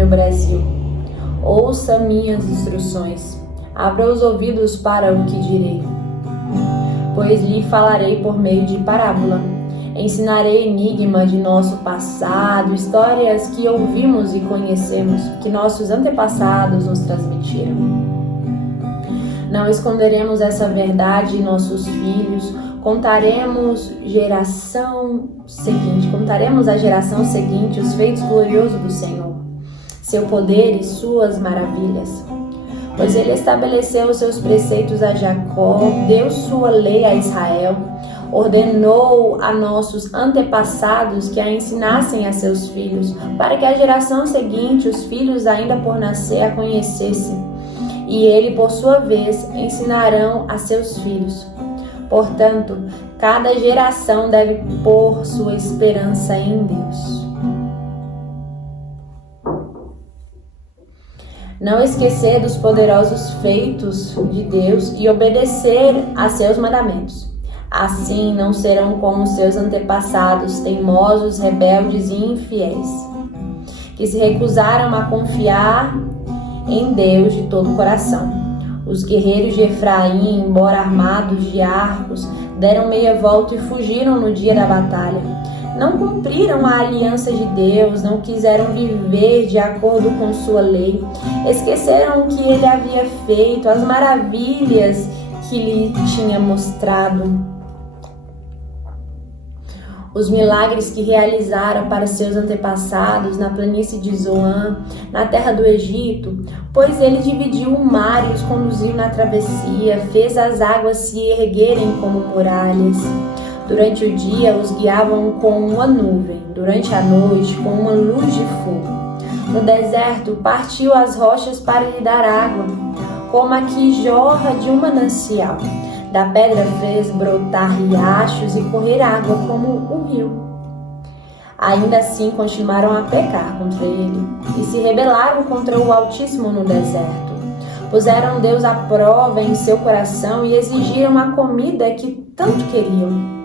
meu Brasil. Ouça minhas instruções, abra os ouvidos para o que direi. Pois lhe falarei por meio de parábola, ensinarei enigma de nosso passado, histórias que ouvimos e conhecemos, que nossos antepassados nos transmitiram. Não esconderemos essa verdade em nossos filhos, contaremos à geração seguinte os feitos gloriosos do Senhor, seu poder e suas maravilhas. Pois ele estabeleceu os seus preceitos a Jacó, deu sua lei a Israel, ordenou a nossos antepassados que a ensinassem a seus filhos, para que a geração seguinte, os filhos ainda por nascer, a conhecessem. E ele, por sua vez, ensinarão a seus filhos. Portanto, cada geração deve pôr sua esperança em Deus. Não esquecer dos poderosos feitos de Deus e obedecer a seus mandamentos. Assim não serão como seus antepassados, teimosos, rebeldes e infiéis, que se recusaram a confiar em Deus de todo o coração. Os guerreiros de Efraim, embora armados de arcos, deram meia volta e fugiram no dia da batalha. Não cumpriram a aliança de Deus, não quiseram viver de acordo com sua lei. Esqueceram o que ele havia feito, as maravilhas que lhe tinha mostrado, os milagres que realizara para seus antepassados na planície de Zoan, na terra do Egito, pois ele dividiu o mar e os conduziu na travessia, fez as águas se erguerem como muralhas. Durante o dia os guiavam com uma nuvem, durante a noite com uma luz de fogo. No deserto partiu as rochas para lhe dar água, como a que jorra de um manancial. Da pedra fez brotar riachos e correr água como um rio. Ainda assim continuaram a pecar contra ele e se rebelaram contra o Altíssimo no deserto. Puseram Deus à prova em seu coração e exigiram a comida que tanto queriam.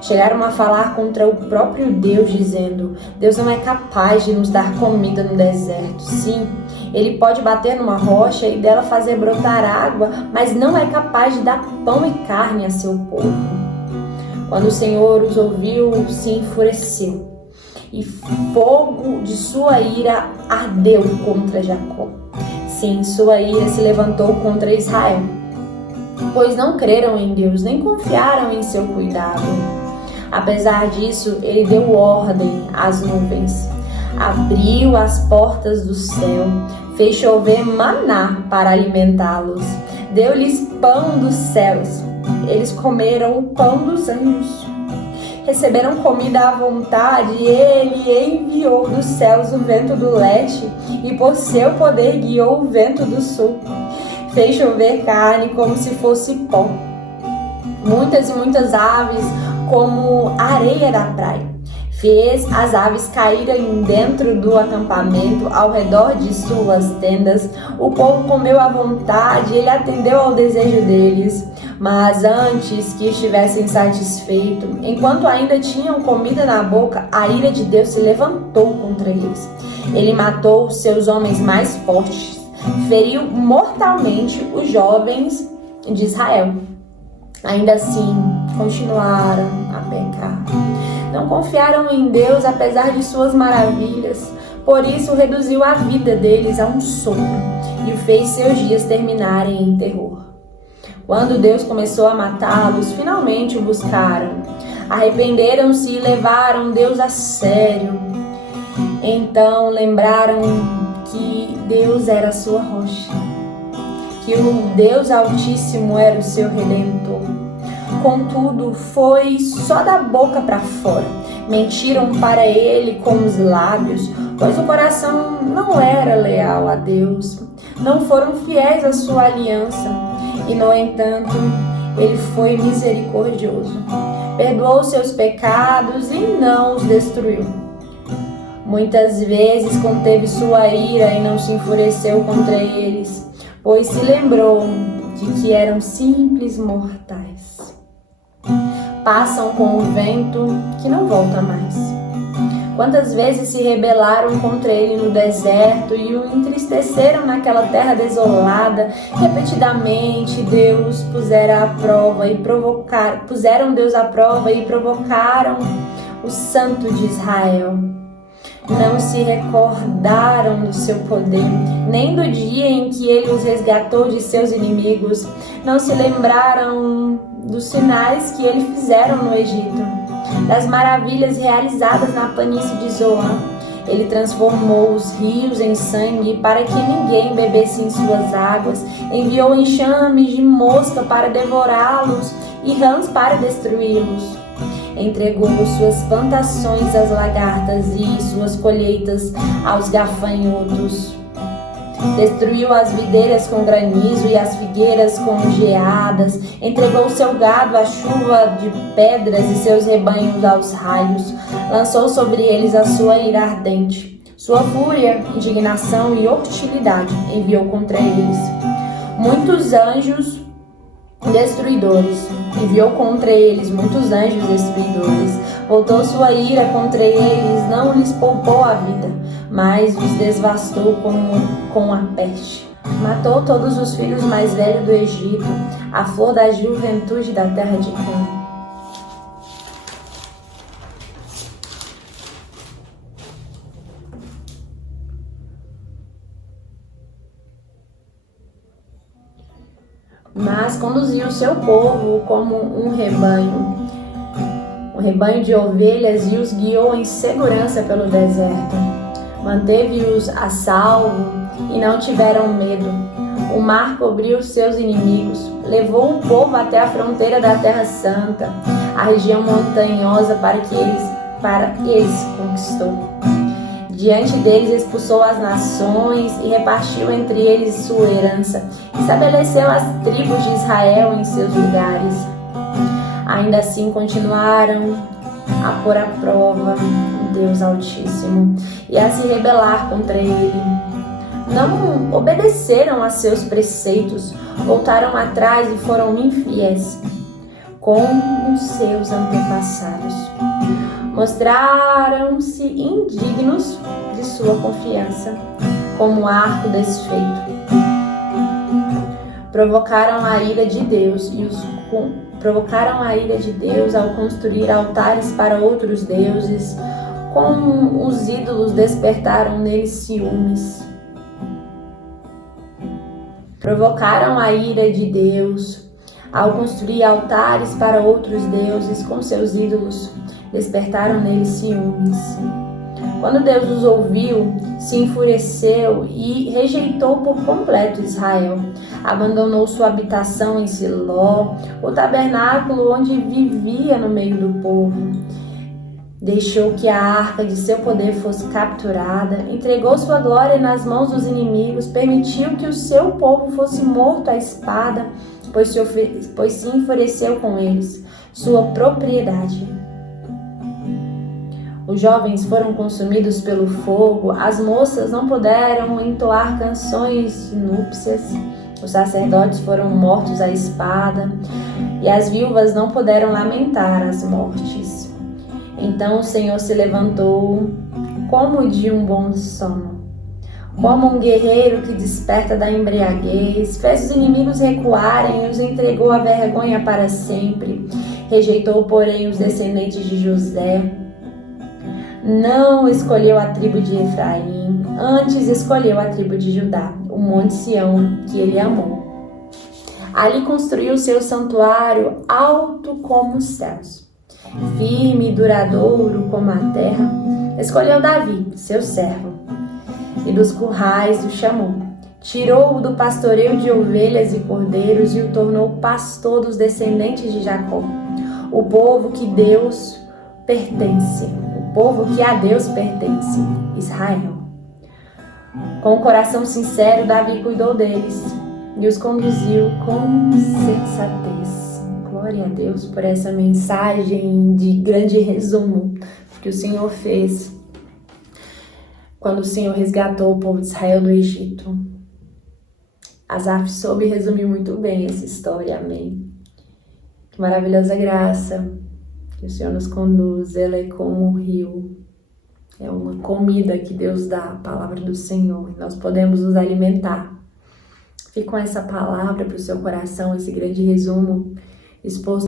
Chegaram a falar contra o próprio Deus, dizendo: Deus não é capaz de nos dar comida no deserto. Sim, ele pode bater numa rocha e dela fazer brotar água, mas não é capaz de dar pão e carne a seu povo. Quando o Senhor os ouviu, se enfureceu, e fogo de sua ira ardeu contra Jacó. Sim, sua ira se levantou contra Israel, pois não creram em Deus, nem confiaram em seu cuidado. Apesar disso, ele deu ordem às nuvens, abriu as portas do céu, fez chover maná para alimentá-los, deu-lhes pão dos céus. Eles comeram o pão dos anjos, receberam comida à vontade, e ele enviou dos céus o vento do leste, e por seu poder guiou o vento do sul. Fez chover carne como se fosse pó, muitas e muitas aves como a areia da praia. Fez as aves caírem dentro do acampamento, ao redor de suas tendas. O povo comeu à vontade, ele atendeu ao desejo deles. Mas antes que estivessem satisfeitos, enquanto ainda tinham comida na boca, a ira de Deus se levantou contra eles. Ele matou os seus homens mais fortes, feriu mortalmente os jovens de Israel. Ainda assim, continuaram a pecar. Não confiaram em Deus apesar de suas maravilhas. Por isso, reduziu a vida deles a um sopro e o fez seus dias terminarem em terror. Quando Deus começou a matá-los, finalmente o buscaram. Arrependeram-se e levaram Deus a sério. Então lembraram que Deus era a sua rocha, que o Deus Altíssimo era o seu Redentor. Contudo, foi só da boca para fora. Mentiram para ele com os lábios, pois o coração não era leal a Deus. Não foram fiéis à sua aliança. E, no entanto, ele foi misericordioso. Perdoou seus pecados e não os destruiu. Muitas vezes conteve sua ira e não se enfureceu contra eles, pois se lembrou de que eram simples mortais. Passam com o vento que não volta mais. Quantas vezes se rebelaram contra ele no deserto e o entristeceram naquela terra desolada. Repetidamente Deus puseram Deus à prova e provocaram o Santo de Israel. Não se recordaram do seu poder, nem do dia em que ele os resgatou de seus inimigos. Não se lembraram dos sinais que ele fizeram no Egito, das maravilhas realizadas na planície de Zoan. Ele transformou os rios em sangue para que ninguém bebesse em suas águas. Enviou enxames de mosca para devorá-los e rãs para destruí-los. Entregou suas plantações às lagartas e suas colheitas aos gafanhotos. Destruiu as videiras com granizo e as figueiras com geadas. Entregou seu gado à chuva de pedras e seus rebanhos aos raios. Lançou sobre eles a sua ira ardente. Sua fúria, indignação e hostilidade enviou contra eles muitos anjos destruidores. Enviou contra eles muitos anjos destruidores. Voltou sua ira contra eles, não lhes poupou a vida, mas os devastou com a peste. Matou todos os filhos mais velhos do Egito, a flor da juventude da terra de Cã. Mas conduziu o seu povo como um rebanho de ovelhas, e os guiou em segurança pelo deserto. Manteve-os a salvo e não tiveram medo. O mar cobriu seus inimigos, levou o povo até a fronteira da Terra Santa, a região montanhosa para eles conquistou. Diante deles expulsou as nações e repartiu entre eles sua herança. Estabeleceu as tribos de Israel em seus lugares. Ainda assim continuaram a pôr à prova o Deus Altíssimo e a se rebelar contra ele. Não obedeceram a seus preceitos, voltaram atrás e foram infiéis como os seus antepassados. Mostraram-se indignos de sua confiança, como arco desfeito. Provocaram a ira de Deus ao construir altares para outros deuses. Com os ídolos despertaram neles ciúmes. Provocaram a ira de Deus ao construir altares para outros deuses. Com seus ídolos despertaram neles ciúmes. Quando Deus os ouviu, se enfureceu e rejeitou por completo Israel. Abandonou sua habitação em Siló, o tabernáculo onde vivia no meio do povo. Deixou que a arca de seu poder fosse capturada, entregou sua glória nas mãos dos inimigos, permitiu que o seu povo fosse morto à espada, pois se enfureceu com eles, sua propriedade. Os jovens foram consumidos pelo fogo, as moças não puderam entoar canções de núpcias, os sacerdotes foram mortos à espada, e as viúvas não puderam lamentar as mortes. Então o Senhor se levantou como de um bom sono, como um guerreiro que desperta da embriaguez, fez os inimigos recuarem e os entregou à vergonha para sempre. Rejeitou, porém, os descendentes de José. Não escolheu a tribo de Efraim, antes escolheu a tribo de Judá, o monte Sião, que ele amou. Ali construiu seu santuário alto como os céus, firme e duradouro como a terra. Escolheu Davi, seu servo, e dos currais o chamou. Tirou-o do pastoreio de ovelhas e cordeiros e o tornou pastor dos descendentes de Jacó, o povo que Deus pertence. O povo que a Deus pertence, Israel. Com o coração sincero, Davi cuidou deles e os conduziu com sensatez. Glória a Deus por essa mensagem de grande resumo que o Senhor fez quando o Senhor resgatou o povo de Israel do Egito. Asaf soube resumir muito bem essa história, amém. Que maravilhosa graça que o Senhor nos conduz, ela é como um rio É uma comida que Deus dá, a palavra do Senhor. Nós podemos nos alimentar. Fique com essa palavra para o seu coração, esse grande resumo exposto